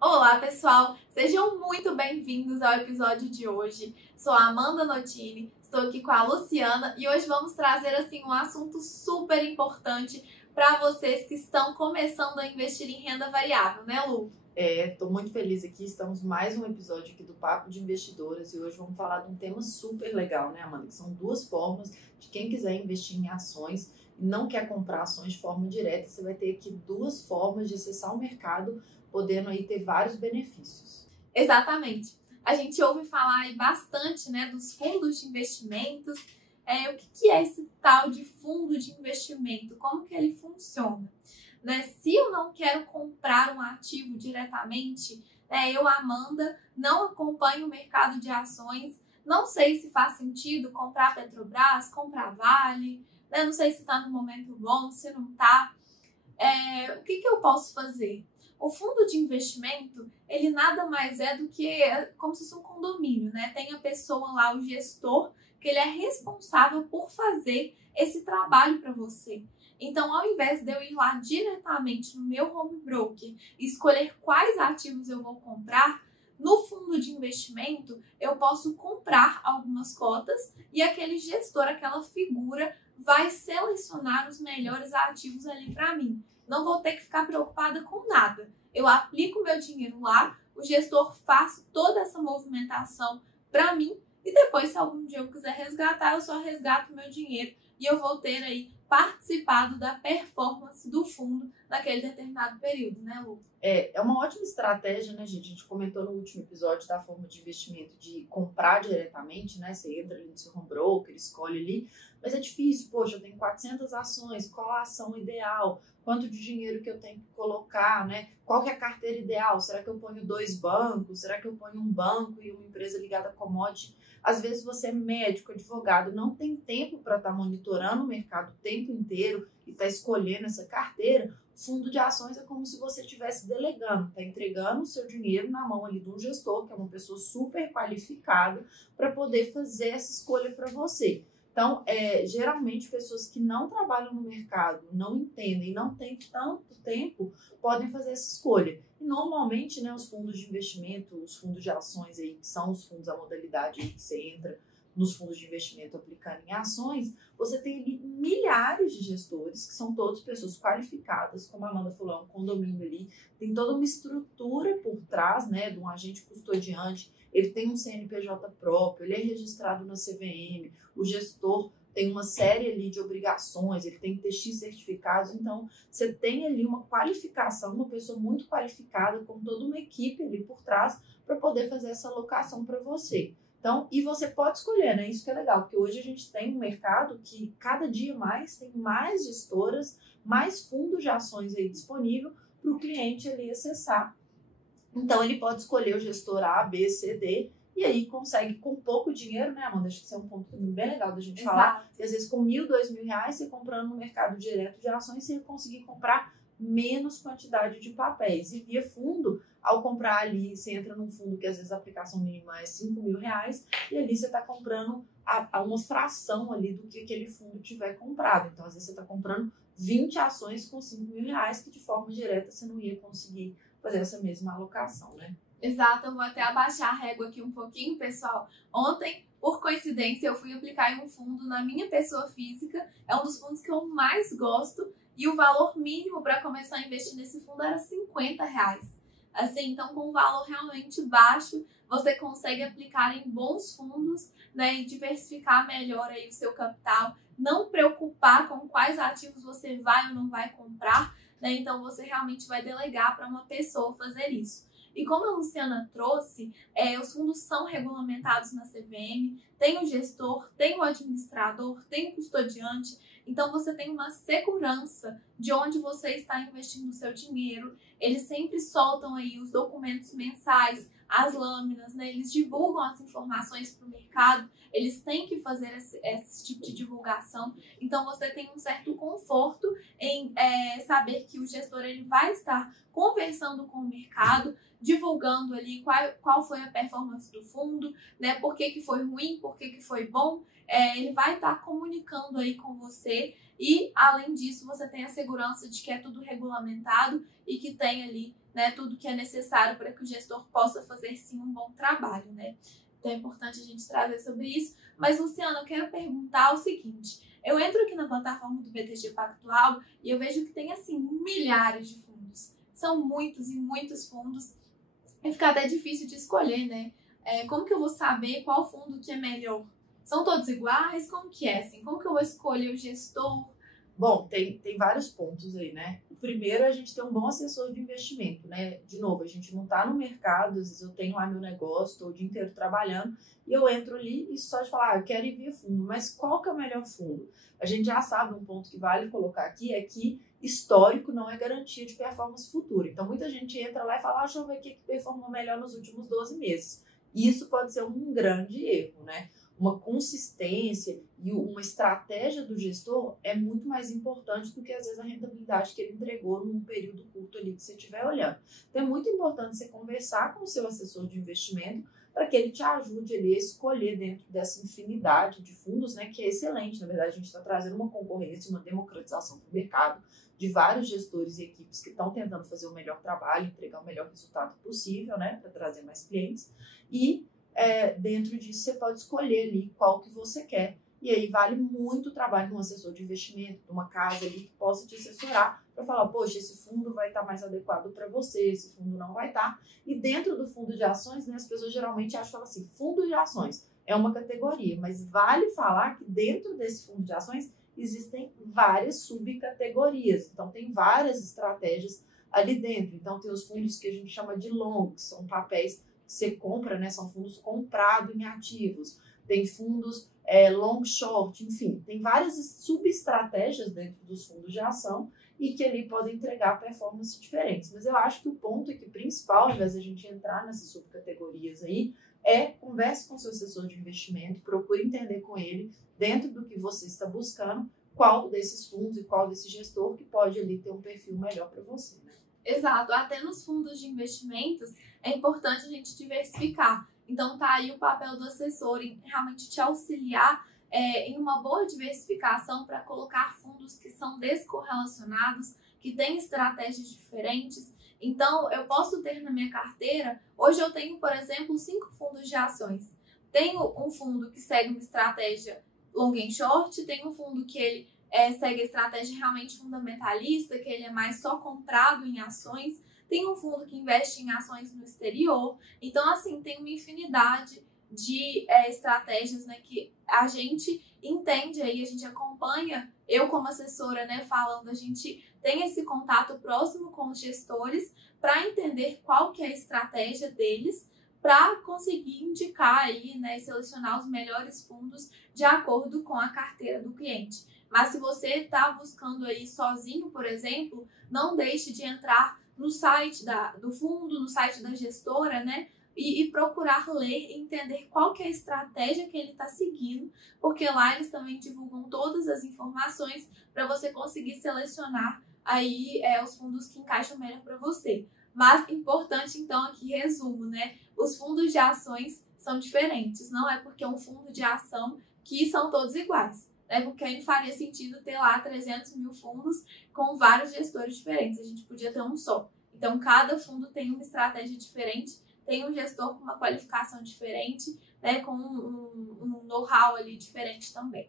Olá pessoal, sejam muito bem-vindos ao episódio de hoje. Sou a Amanda Notini, estou aqui com a Luciana e hoje vamos trazer assim um assunto super importante para vocês que estão começando a investir em renda variável, né, Lu? Estou muito feliz aqui, estamos mais um episódio aqui do Papo de Investidoras e hoje vamos falar de um tema super legal, né, Amanda? Que são duas formas de quem quiser investir em ações e não quer comprar ações de forma direta, você vai ter aqui duas formas de acessar o mercado, podendo aí ter vários benefícios. Exatamente. A gente ouve falar aí bastante, né, dos fundos de investimentos. O que é esse tal de fundo de investimento? Como que ele funciona? Né? Se eu não quero comprar um ativo diretamente, eu, Amanda, não acompanho o mercado de ações, não sei se faz sentido comprar Petrobras, comprar Vale, né? Não sei se está no momento bom, se não está. O que eu posso fazer? O fundo de investimento, ele nada mais é do que como se fosse um condomínio, né? Tem a pessoa lá, o gestor, que ele é responsável por fazer esse trabalho para você. Então, ao invés de eu ir lá diretamente no meu home broker e escolher quais ativos eu vou comprar, no fundo de investimento, eu posso comprar algumas cotas e aquele gestor, aquela figura, vai selecionar os melhores ativos ali para mim. Não vou ter que ficar preocupada com nada. Eu aplico o meu dinheiro lá, o gestor faz toda essa movimentação para mim e depois, se algum dia eu quiser resgatar, eu só resgato o meu dinheiro e eu vou ter aí participado da performance do fundo naquele determinado período, né, Lu? É uma ótima estratégia, né, gente? A gente comentou no último episódio da forma de investimento de comprar diretamente, né? Você entra ali no seu home broker, escolhe ali, mas é difícil. Poxa, eu tenho 400 ações, qual a ação ideal? Quanto de dinheiro que eu tenho que colocar, né? Qual que é a carteira ideal? Será que eu ponho 2 bancos? Será que eu ponho um banco e uma empresa ligada a commodity? Às vezes você é médico, advogado, não tem tempo para estar monitorando o mercado o tempo inteiro e estar escolhendo essa carteira. Fundo de ações é como se você estivesse delegando, está entregando o seu dinheiro na mão ali de um gestor, que é uma pessoa super qualificada, para poder fazer essa escolha para você. Então, geralmente, pessoas que não trabalham no mercado, não entendem, não têm tanto tempo, podem fazer essa escolha. E, normalmente, né, os fundos de investimento, os fundos de ações, aí, que são os fundos, a modalidade aí que você entra nos fundos de investimento aplicando em ações, você tem ali milhares de gestores, que são todas pessoas qualificadas, como a Amanda falou, é um condomínio ali, tem toda uma estrutura por trás, né, de um agente custodiante, ele tem um CNPJ próprio, ele é registrado na CVM, o gestor tem uma série ali de obrigações, ele tem que ter X certificados, então você tem ali uma qualificação, uma pessoa muito qualificada, com toda uma equipe ali por trás, para poder fazer essa alocação para você. Então, e você pode escolher, né? Isso que é legal, porque hoje a gente tem um mercado que cada dia mais tem mais gestoras, mais fundos de ações aí disponível para o cliente ali acessar. Então, ele pode escolher o gestor A, B, C, D, e aí consegue com pouco dinheiro, né, Amanda? Acho que isso é um ponto também bem legal da gente falar. E às vezes com R$1.000, R$2.000, você comprando no mercado direto de ações, você conseguir comprar menos quantidade de papéis. E via fundo, ao comprar ali, você entra num fundo que às vezes a aplicação mínima é R$5.000, e ali você está comprando a uma fração ali do que aquele fundo tiver comprado. Então, às vezes você está comprando 20 ações com R$5.000, que de forma direta você não ia conseguir fazer essa mesma alocação, né? Exato, eu vou até abaixar a régua aqui um pouquinho, pessoal. Ontem, por coincidência, eu fui aplicar em um fundo na minha pessoa física. É um dos fundos que eu mais gosto e o valor mínimo para começar a investir nesse fundo era R$50. Assim, então, com um valor realmente baixo, você consegue aplicar em bons fundos, né, e diversificar melhor aí o seu capital. Não preocupar com quais ativos você vai ou não vai comprar, né? Então, você realmente vai delegar para uma pessoa fazer isso. E como a Luciana trouxe, os fundos são regulamentados na CVM, tem o gestor, tem o administrador, tem o custodiante, então você tem uma segurança de onde você está investindo o seu dinheiro. Eles sempre soltam aí os documentos mensais, as lâminas, né? Eles divulgam as informações para o mercado, eles têm que fazer esse tipo de divulgação, então você tem um certo conforto em saber que o gestor ele vai estar conversando com o mercado, divulgando ali qual foi a performance do fundo, né? Por que foi ruim, por que foi bom. Ele vai estar comunicando aí com você e, além disso, você tem a segurança de que é tudo regulamentado e que tem ali, né, tudo que é necessário para que o gestor possa fazer sim um bom trabalho, né? Então é importante a gente trazer sobre isso. Mas, Luciana, eu quero perguntar o seguinte: eu entro aqui na plataforma do BTG Pactual e eu vejo que tem, assim, milhares de fundos. São muitos e muitos fundos. E fica até difícil de escolher, né? Como que eu vou saber qual fundo que é melhor? São todos iguais? Como que é, assim? Como que eu vou escolher o gestor? Bom, tem vários pontos aí, né? O primeiro é a gente ter um bom assessor de investimento, né? De novo, a gente não tá no mercado, às vezes eu tenho lá meu negócio, estou o dia inteiro trabalhando, e eu entro ali e só de falar, eu quero ir via fundo, mas qual que é o melhor fundo? A gente já sabe, um ponto que vale colocar aqui é que histórico não é garantia de performance futura. Então, muita gente entra lá e fala, deixa eu ver o que performou melhor nos últimos 12 meses. Isso pode ser um grande erro, né? Uma consistência e uma estratégia do gestor é muito mais importante do que, às vezes, a rentabilidade que ele entregou num período curto ali que você estiver olhando. Então, é muito importante você conversar com o seu assessor de investimento para que ele te ajude ali a escolher dentro dessa infinidade de fundos, né, que é excelente. Na verdade, a gente está trazendo uma concorrência, uma democratização para o mercado de vários gestores e equipes que estão tentando fazer o melhor trabalho, entregar o melhor resultado possível, né, para trazer mais clientes. E dentro disso você pode escolher ali qual que você quer. E aí vale muito o trabalho de um assessor de investimento, de uma casa ali que possa te assessorar para falar, poxa, esse fundo vai estar mais adequado para você, esse fundo não vai estar. E dentro do fundo de ações, né, as pessoas geralmente acham assim, fundo de ações é uma categoria, mas vale falar que dentro desse fundo de ações existem várias subcategorias. Então tem várias estratégias ali dentro. Então tem os fundos que a gente chama de long, que são papéis você compra, né? São fundos comprados em ativos. Tem fundos long short, enfim, tem várias subestratégias dentro dos fundos de ação e que ali podem entregar performances diferentes. Mas eu acho que o ponto aqui principal, ao invés de a gente entrar nessas subcategorias aí, converse com o seu assessor de investimento, procure entender com ele, dentro do que você está buscando, qual desses fundos e qual desse gestor que pode ali ter um perfil melhor para você, né? Exato, até nos fundos de investimentos é importante a gente diversificar. Então tá aí o papel do assessor em realmente te auxiliar em uma boa diversificação para colocar fundos que são descorrelacionados, que têm estratégias diferentes. Então eu posso ter na minha carteira, hoje eu tenho, por exemplo, 5 fundos de ações. Tenho um fundo que segue uma estratégia long and short, tenho um fundo que ele segue a estratégia realmente fundamentalista, que ele é mais só comprado em ações. Tem um fundo que investe em ações no exterior. Então, assim, tem uma infinidade de estratégias, né, que a gente entende aí, a gente acompanha, eu como assessora, né, falando, a gente tem esse contato próximo com os gestores para entender qual que é a estratégia deles, para conseguir indicar aí, né, selecionar os melhores fundos de acordo com a carteira do cliente. Mas se você está buscando aí sozinho, por exemplo, não deixe de entrar no site do fundo, no site da gestora, né? E procurar ler e entender qual que é a estratégia que ele está seguindo, porque lá eles também divulgam todas as informações para você conseguir selecionar aí os fundos que encaixam melhor para você. Mas importante então aqui, resumo, né? Os fundos de ações são diferentes, não é porque é um fundo de ação que são todos iguais. Porque aí não faria sentido ter lá 300 mil fundos com vários gestores diferentes. A gente podia ter um só. Então, cada fundo tem uma estratégia diferente, tem um gestor com uma qualificação diferente, né, com um know-how ali diferente também.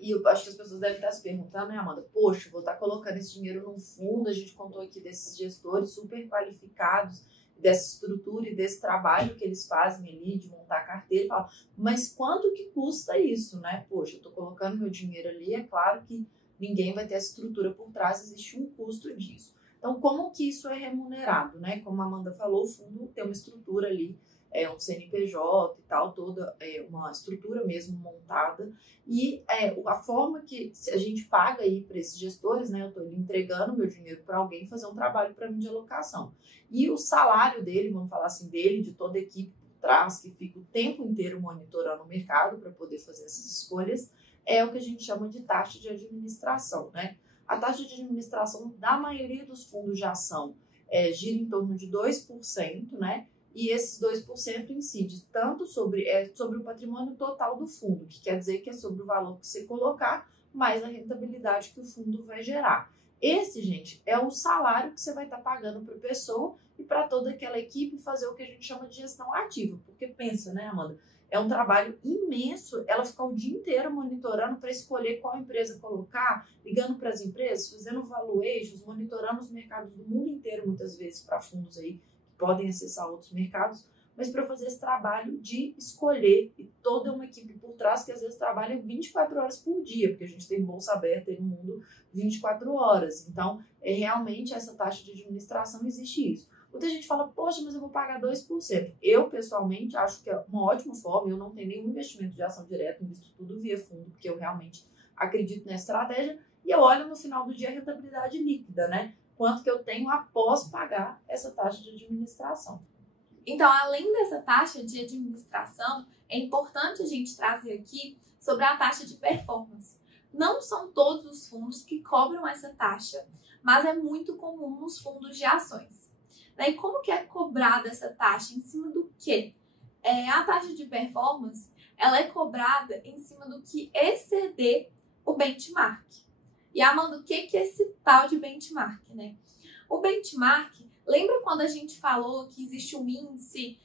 E eu acho que as pessoas devem estar se perguntando, né, Amanda? Poxa, vou estar colocando esse dinheiro num fundo, a gente contou aqui desses gestores super qualificados, dessa estrutura e desse trabalho que eles fazem ali de montar a carteira e falar, mas quanto que custa isso, né? Poxa, eu estou colocando meu dinheiro ali, é claro que ninguém vai ter essa estrutura por trás, existe um custo disso. Então, como que isso é remunerado, né? Como a Amanda falou, o fundo tem uma estrutura ali, um CNPJ e tal, toda uma estrutura mesmo montada. E a forma que a gente paga aí para esses gestores, né? Eu estou entregando meu dinheiro para alguém fazer um trabalho para mim de alocação. E o salário dele, vamos falar assim, dele, de toda a equipe por trás, que fica o tempo inteiro monitorando o mercado para poder fazer essas escolhas, é o que a gente chama de taxa de administração, né? A taxa de administração da maioria dos fundos de ação gira em torno de 2%, né? E esses 2% incide tanto sobre o patrimônio total do fundo, que quer dizer que é sobre o valor que você colocar, mais a rentabilidade que o fundo vai gerar. Esse, gente, é o salário que você vai estar pagando para a pessoa e para toda aquela equipe fazer o que a gente chama de gestão ativa. Porque pensa, né, Amanda? É um trabalho imenso ela ficar o dia inteiro monitorando para escolher qual empresa colocar, ligando para as empresas, fazendo valuations, monitorando os mercados do mundo inteiro, muitas vezes, para fundos aí que podem acessar outros mercados, mas para fazer esse trabalho de escolher, e toda uma equipe por trás que às vezes trabalha 24 horas por dia, porque a gente tem bolsa aberta aí no mundo 24 horas. Então, realmente essa taxa de administração existe isso. Muita gente fala, poxa, mas eu vou pagar 2%. Eu, pessoalmente, acho que é uma ótima forma. Eu não tenho nenhum investimento de ação direta, invisto tudo via fundo, porque eu realmente acredito nessa estratégia. E eu olho no final do dia a rentabilidade líquida, né? Quanto que eu tenho após pagar essa taxa de administração. Então, além dessa taxa de administração, é importante a gente trazer aqui sobre a taxa de performance. Não são todos os fundos que cobram essa taxa, mas é muito comum nos fundos de ações. E como que é cobrada essa taxa? Em cima do quê? A taxa de performance, ela é cobrada em cima do que exceder o benchmark. E, Amanda, o que é esse tal de benchmark, né? O benchmark, lembra quando a gente falou que existe um índice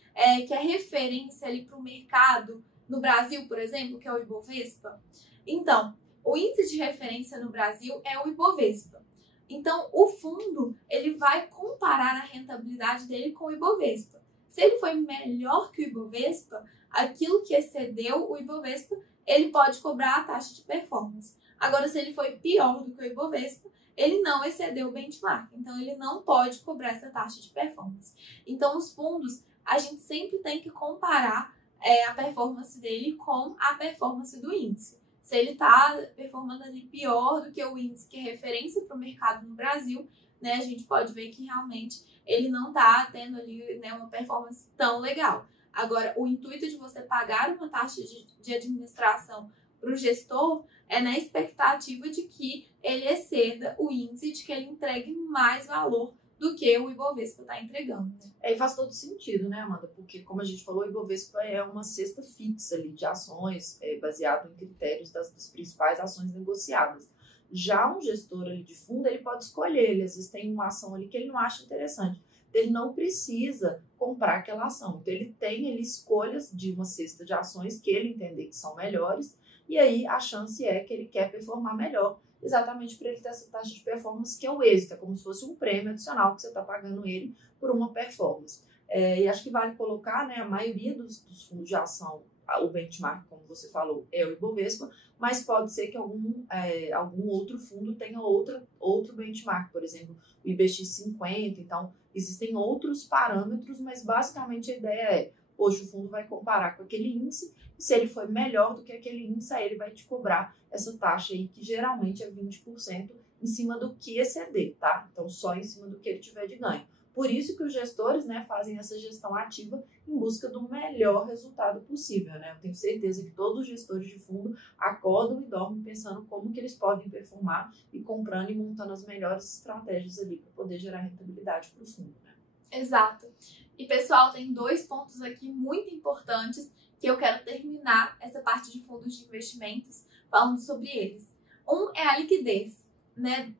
que é referência ali para o mercado no Brasil, por exemplo, que é o Ibovespa? Então, o índice de referência no Brasil é o Ibovespa. Então, o fundo, ele vai comparar a rentabilidade dele com o Ibovespa. Se ele foi melhor que o Ibovespa, aquilo que excedeu o Ibovespa, ele pode cobrar a taxa de performance. Agora, se ele foi pior do que o Ibovespa, ele não excedeu o benchmark. Então, ele não pode cobrar essa taxa de performance. Então, os fundos, a gente sempre tem que comparar a performance dele com a performance do índice. Se ele está performando ali pior do que o índice que é referência para o mercado no Brasil, né, a gente pode ver que realmente ele não está tendo ali, né, uma performance tão legal. Agora, o intuito de você pagar uma taxa de administração para o gestor é na expectativa de que ele exceda o índice, de que ele entregue mais valor do que o Ibovespa está entregando. E faz todo sentido, né, Amanda? Porque, como a gente falou, o Ibovespa é uma cesta fixa ali de ações baseado em critérios das principais ações negociadas. Já um gestor ali de fundo, ele pode escolher, ele às vezes tem uma ação ali que ele não acha interessante. Ele não precisa comprar aquela ação. Então, ele tem ali escolhas de uma cesta de ações que ele entender que são melhores, e aí a chance é que ele quer performar melhor, exatamente para ele ter essa taxa de performance que é o êxito, é como se fosse um prêmio adicional que você está pagando ele por uma performance. E acho que vale colocar, né, a maioria dos fundos de ação, o benchmark, como você falou, é o Ibovespa, mas pode ser que algum outro fundo tenha outro benchmark, por exemplo, o IBX50, então existem outros parâmetros, mas basicamente a ideia é, poxa, o fundo vai comparar com aquele índice, e se ele for melhor do que aquele índice, aí ele vai te cobrar essa taxa aí, que geralmente é 20% em cima do que exceder, tá? Então, só em cima do que ele tiver de ganho. Por isso que os gestores, né, fazem essa gestão ativa em busca do melhor resultado possível, né? Eu tenho certeza que todos os gestores de fundo acordam e dormem pensando como que eles podem performar e comprando e montando as melhores estratégias ali para poder gerar rentabilidade para o fundo, né? Exato. E, pessoal, tem 2 pontos aqui muito importantes que eu quero terminar essa parte de fundos de investimentos falando sobre eles. Um é a liquidez, né?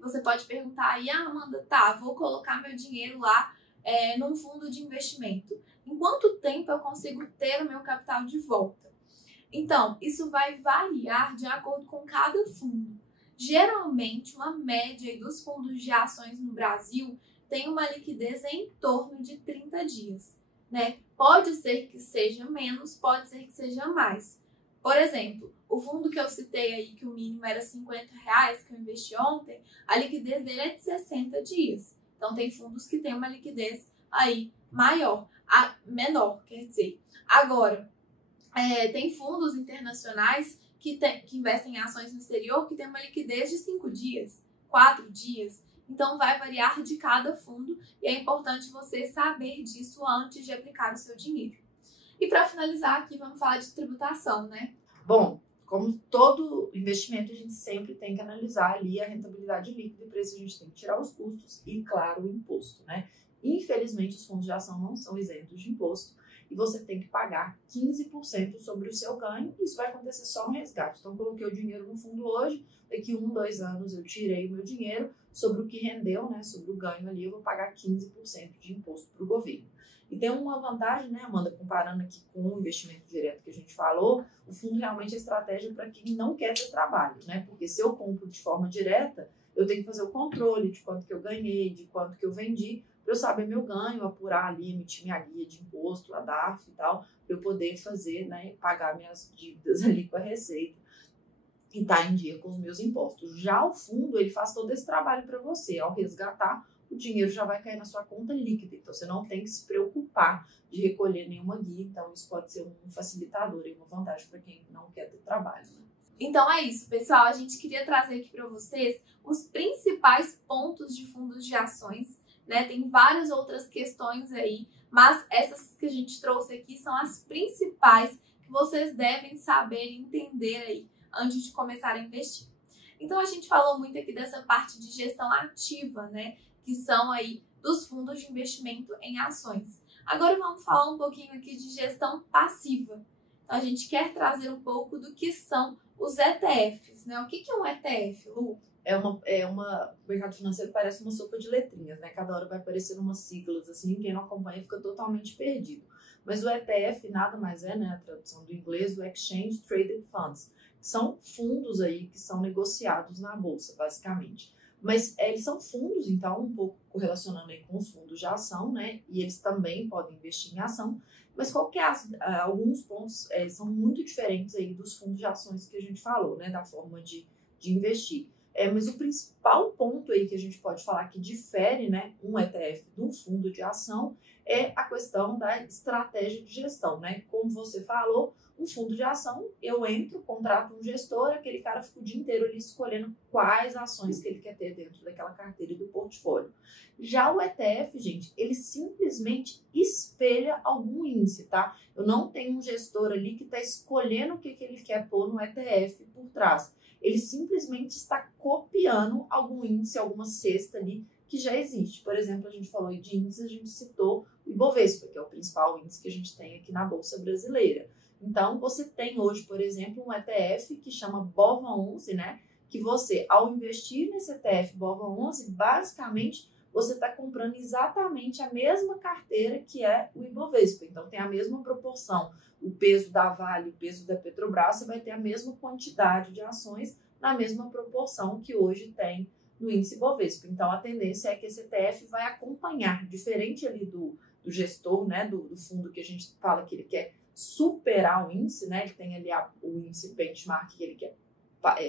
Você pode perguntar aí, Amanda, tá, vou colocar meu dinheiro lá num fundo de investimento. Em quanto tempo eu consigo ter o meu capital de volta? Então, isso vai variar de acordo com cada fundo. Geralmente, uma média dos fundos de ações no Brasil tem uma liquidez em torno de 30 dias, né? Pode ser que seja menos, pode ser que seja mais. Por exemplo, o fundo que eu citei aí, que o mínimo era R$50, que eu investi ontem, a liquidez dele é de 60 dias. Então, tem fundos que têm uma liquidez aí menor, quer dizer. Agora, tem fundos internacionais que investem em ações no exterior que tem uma liquidez de 5 dias, 4 dias. Então, vai variar de cada fundo e é importante você saber disso antes de aplicar o seu dinheiro. E para finalizar aqui, vamos falar de tributação, né? Bom, como todo investimento, a gente sempre tem que analisar ali a rentabilidade líquida, e para isso a gente tem que tirar os custos e, claro, o imposto, né? Infelizmente, os fundos de ação não são isentos de imposto e você tem que pagar 15% sobre o seu ganho. Isso vai acontecer só no resgate. Então, eu coloquei o dinheiro no fundo hoje, daqui 1, 2 anos eu tirei o meu dinheiro, sobre o que rendeu, né, sobre o ganho ali, eu vou pagar 15% de imposto para o governo. E tem uma vantagem, né, Amanda, comparando aqui com o investimento direto que a gente falou, o fundo realmente é estratégia para quem não quer ter trabalho, né? Porque se eu compro de forma direta, eu tenho que fazer o controle de quanto que eu ganhei, de quanto que eu vendi, para eu saber meu ganho, apurar ali, emitir minha guia de imposto, a DARF e tal, para eu poder fazer, né, pagar minhas dívidas ali com a Receita e estar em dia com os meus impostos. Já o fundo, ele faz todo esse trabalho para você. Ao resgatar, o dinheiro já vai cair na sua conta líquida, então você não tem que se preocupar de recolher nenhuma guia, então isso pode ser um facilitador e uma vantagem para quem não quer ter trabalho, né? Então é isso, pessoal. A gente queria trazer aqui para vocês os principais pontos de fundos de ações, né? Tem várias outras questões aí, mas essas que a gente trouxe aqui são as principais que vocês devem saber e entender aí antes de começar a investir. Então a gente falou muito aqui dessa parte de gestão ativa, né? Que são aí dos fundos de investimento em ações. Agora vamos falar um pouquinho aqui de gestão passiva. Então a gente quer trazer um pouco do que são os ETFs, né? O que é um ETF, Lu? O mercado financeiro parece uma sopa de letrinhas, né? Cada hora vai aparecendo umas siglas, assim, quem não acompanha fica totalmente perdido. Mas o ETF nada mais é, né? A tradução do inglês, o Exchange Traded Funds. São fundos aí que são negociados na bolsa, basicamente. Mas eles são fundos, então, um pouco correlacionando aí com os fundos de ação, né? E eles também podem investir em ação. Mas alguns pontos são muito diferentes aí dos fundos de ações que a gente falou, né? Da forma de investir. Mas o principal ponto aí que a gente pode falar que difere, né, um ETF de um fundo de ação é a questão da estratégia de gestão, né? Como você falou, um fundo de ação, eu entro, contrato um gestor, aquele cara fica o dia inteiro ali escolhendo quais ações que ele quer ter dentro daquela carteira e do portfólio. Já o ETF, gente, ele simplesmente espelha algum índice, tá? Eu não tenho um gestor ali que está escolhendo o que ele quer pôr no ETF por trás. Ele simplesmente está copiando algum índice, alguma cesta ali que já existe. Por exemplo, a gente falou de índices, a gente citou o Ibovespa, que é o principal índice que a gente tem aqui na Bolsa Brasileira. Então, você tem hoje, por exemplo, um ETF que chama BOVA11, né? Que você, ao investir nesse ETF BOVA11, basicamente, você está comprando exatamente a mesma carteira que é o Ibovespa. Então, tem a mesma proporção. O peso da Vale, o peso da Petrobras, você vai ter a mesma quantidade de ações na mesma proporção que hoje tem no índice Ibovespa. Então, a tendência é que esse ETF vai acompanhar, diferente ali do gestor, né, do fundo que a gente fala que ele quer superar o índice, né, ele tem ali o índice benchmark que ele quer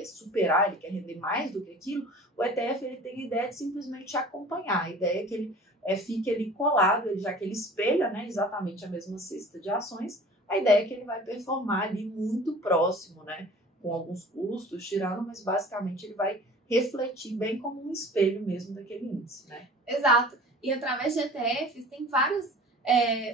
superar, ele quer render mais do que aquilo. O ETF ele tem a ideia de simplesmente acompanhar, a ideia é que ele fique ali colado, já que ele espelha, né, exatamente a mesma cesta de ações, a ideia é que ele vai performar ali muito próximo, né, com alguns custos, tirando, mas basicamente ele vai refletir bem como um espelho mesmo daquele índice, né? Exato. E através de ETFs tem várias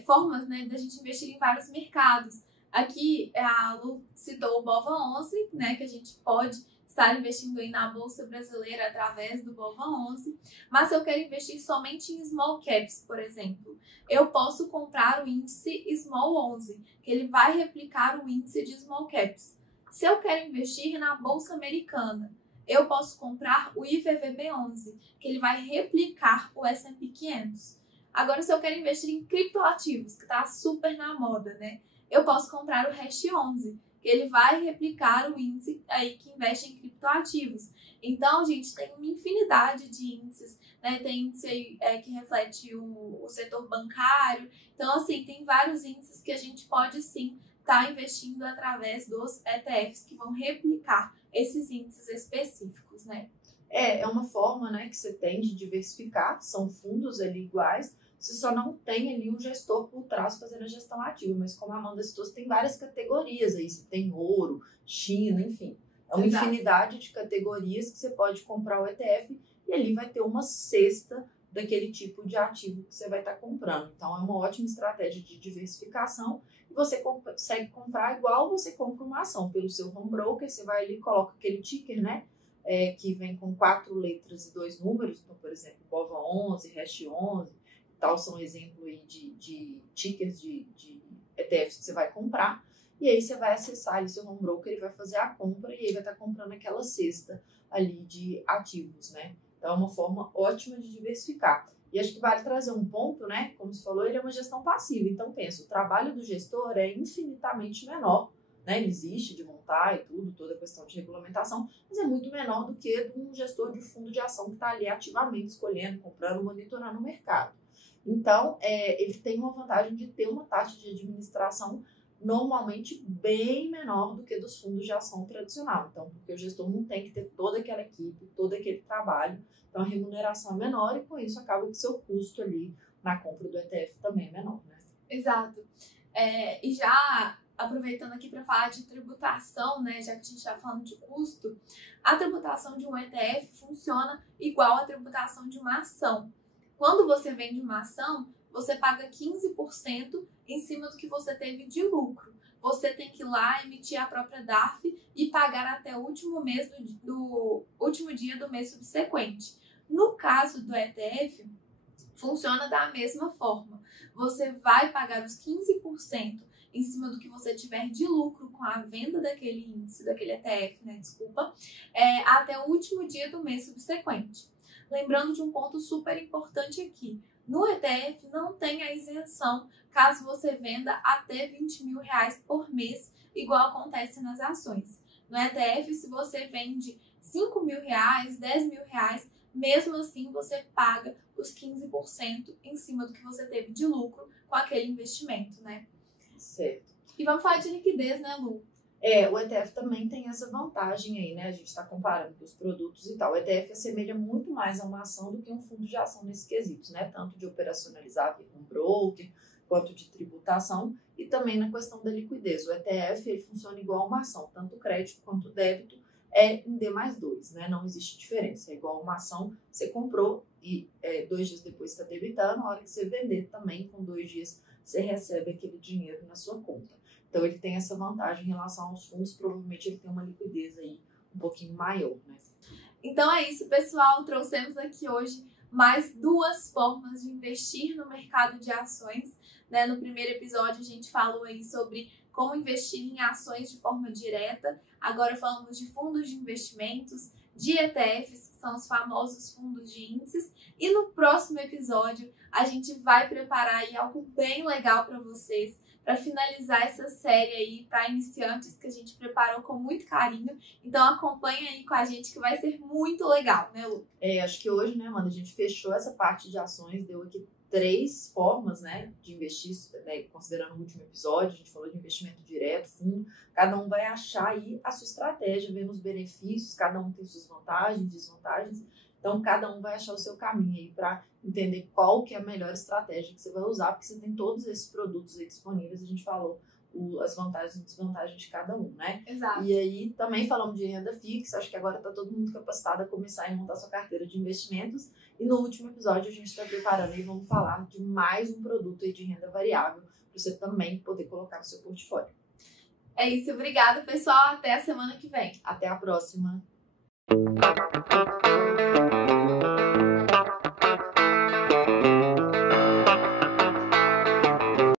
formas, né, da gente investir em vários mercados. Aqui a Lu citou o BOVA11, né, que a gente pode estar investindo aí na Bolsa Brasileira através do BOVA11, mas se eu quero investir somente em small caps, por exemplo, eu posso comprar o índice Small 11, que ele vai replicar o índice de small caps. Se eu quero investir na Bolsa Americana, eu posso comprar o IVVB11, que ele vai replicar o S&P 500. Agora, se eu quero investir em criptoativos, que está super na moda, né? Eu posso comprar o Hash11, que ele vai replicar o índice aí que investe em criptoativos. Então, gente, tem uma infinidade de índices, né? Tem índice aí, que reflete o setor bancário. Então, assim, tem vários índices que a gente pode, sim, estar investindo através dos ETFs que vão replicar esses índices específicos, né? É uma forma, né, que você tem de diversificar, são fundos ali iguais, você só não tem ali um gestor por trás fazendo a gestão ativa, mas como a Amanda citou, você tem várias categorias aí, você tem ouro, China, enfim. É uma infinidade de categorias que você pode comprar o ETF e ali vai ter uma cesta daquele tipo de ativo que você vai estar comprando. Então, é uma ótima estratégia de diversificação e você consegue comprar igual você compra uma ação pelo seu home broker. Você vai ali e coloca aquele ticker, né? Que vem com 4 letras e 2 números. Então, por exemplo, BOVA11, HASH11 e tal, são exemplos aí de tickers de ETFs que você vai comprar. E aí você vai acessar ali seu home broker, ele vai fazer a compra e aí vai estar comprando aquela cesta ali de ativos, né? Então é uma forma ótima de diversificar. E acho que vale trazer um ponto, né? Como você falou, ele é uma gestão passiva. Então pensa, o trabalho do gestor é infinitamente menor, né? Ele existe de montar e tudo, toda a questão de regulamentação, mas é muito menor do que de um gestor de fundo de ação que está ali ativamente escolhendo, comprando, monitorando o mercado. Então, ele tem uma vantagem de ter uma taxa de administração normalmente bem menor do que dos fundos de ação tradicional. Então, porque o gestor não tem que ter toda aquela equipe, todo aquele trabalho, então a remuneração é menor e com isso acaba que seu custo ali na compra do ETF também é menor, né? Exato. E já aproveitando aqui para falar de tributação, né, já que a gente está falando de custo, a tributação de um ETF funciona igual à tributação de uma ação. Quando você vende uma ação, você paga 15% em cima do que você teve de lucro. Você tem que ir lá, emitir a própria DARF e pagar até o último mês do último dia do mês subsequente. No caso do ETF, funciona da mesma forma. Você vai pagar os 15% em cima do que você tiver de lucro com a venda daquele índice, daquele ETF, né, até o último dia do mês subsequente. Lembrando de um ponto super importante aqui. No ETF não tem a isenção caso você venda até R$20 mil por mês, igual acontece nas ações. No ETF, se você vende R$5 mil, R$10 mil, mesmo assim você paga os 15% em cima do que você teve de lucro com aquele investimento, né? Certo. E vamos falar de liquidez, né, Lu? O ETF também tem essa vantagem aí, né? A gente está comparando os produtos e tal. O ETF assemelha muito mais a uma ação do que um fundo de ação nesses quesitos, né? Tanto de operacionalizar via um broker, quanto de tributação e também na questão da liquidez. O ETF ele funciona igual a uma ação, tanto crédito quanto débito é em D+2, né? Não existe diferença. É igual a uma ação, você comprou e 2 dias depois está debitando, na hora que você vender também, com 2 dias, você recebe aquele dinheiro na sua conta. Então, ele tem essa vantagem em relação aos fundos, provavelmente ele tem uma liquidez aí um pouquinho maior, né? Então é isso, pessoal. Trouxemos aqui hoje mais 2 formas de investir no mercado de ações, né? No primeiro episódio, a gente falou aí sobre como investir em ações de forma direta. Agora falamos de fundos de investimentos, de ETFs, que são os famosos fundos de índices. E no próximo episódio, a gente vai preparar aí algo bem legal para vocês, para finalizar essa série aí para iniciantes que a gente preparou com muito carinho. Então acompanha aí com a gente que vai ser muito legal, né, Lu? Acho que hoje, né, Amanda, a gente fechou essa parte de ações, deu aqui 3 formas, né, de investir, né, considerando o último episódio, a gente falou de investimento direto, fundo, cada um vai achar aí a sua estratégia, vendo os benefícios, cada um tem suas vantagens, desvantagens, então cada um vai achar o seu caminho aí para entender qual que é a melhor estratégia que você vai usar, porque você tem todos esses produtos aí disponíveis, a gente falou as vantagens e desvantagens de cada um, né? Exato. E aí também falamos de renda fixa, acho que agora está todo mundo capacitado a começar a montar sua carteira de investimentos. E no último episódio a gente está preparando e vamos falar de mais um produto aí de renda variável para você também poder colocar no seu portfólio. É isso, obrigada pessoal, até a semana que vem. Até a próxima!